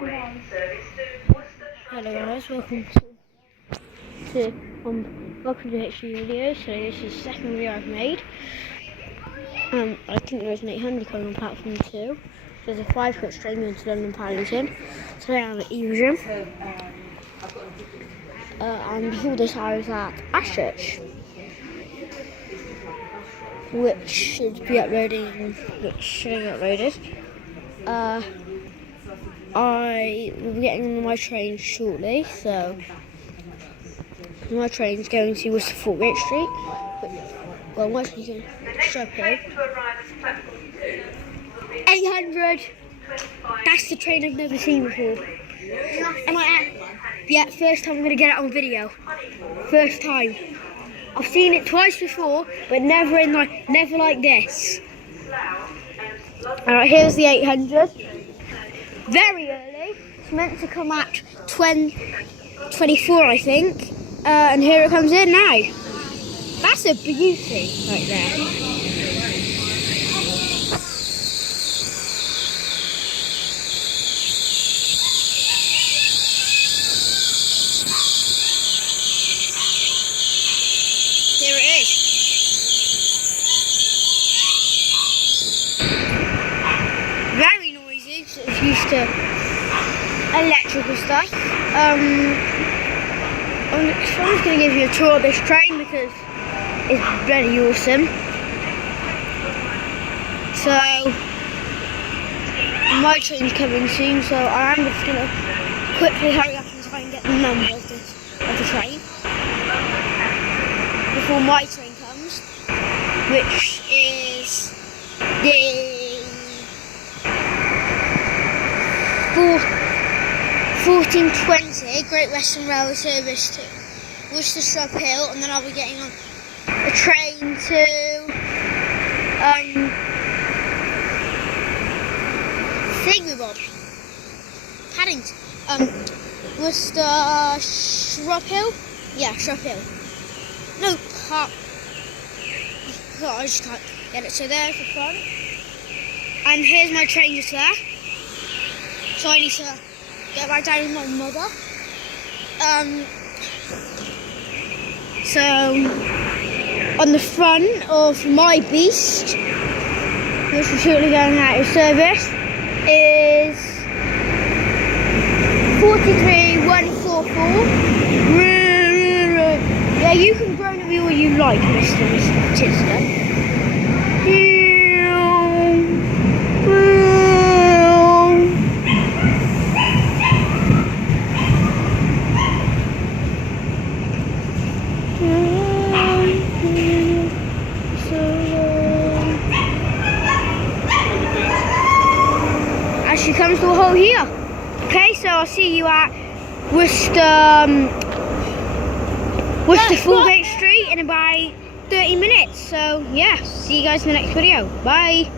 Hello guys, welcome to HG video. So this is the second video I've made. I think there's an 800 coming on platform 2. There's a 5-foot train going to London Paddington. Today I'm at Evesham. And before this I was at Ashchurch, which should be uploaded. I will be getting on my train shortly, so my train's going to Worcester Gate Street. Well, my train's going to Shrubhill. 800! That's the train I've never seen before. Yeah, first time I'm going to get it on video. First time. I've seen it twice before, but never like this. Alright, here's the 800. Very early. It's meant to come at 24, I think. And here it comes in now. That's a beauty right there. Here it is. Very noisy, because it's used to electrical stuff. I'm just going to give you a tour of this train because it's bloody awesome. So, my train's coming soon, so I'm just going to quickly hurry up and try and get the number of the train before my train comes, which is the 1420 Great Western Railway service to Worcester Shrubhill, and then I'll be getting on a train to Paddington, Worcester Shrubhill. Yeah, Shrubhill. No, I just can't get it. So there's the front, and here's my train just there. So I need to get back down with my mother. So on the front of my beast, which is shortly going out of service, is 43144. Yeah, you can groan at me all you like, Mr. Tisdale. She comes to a halt here. Okay, so I'll see you at Worcester Gate Street in about 30 minutes. So yeah, see you guys in the next video. Bye.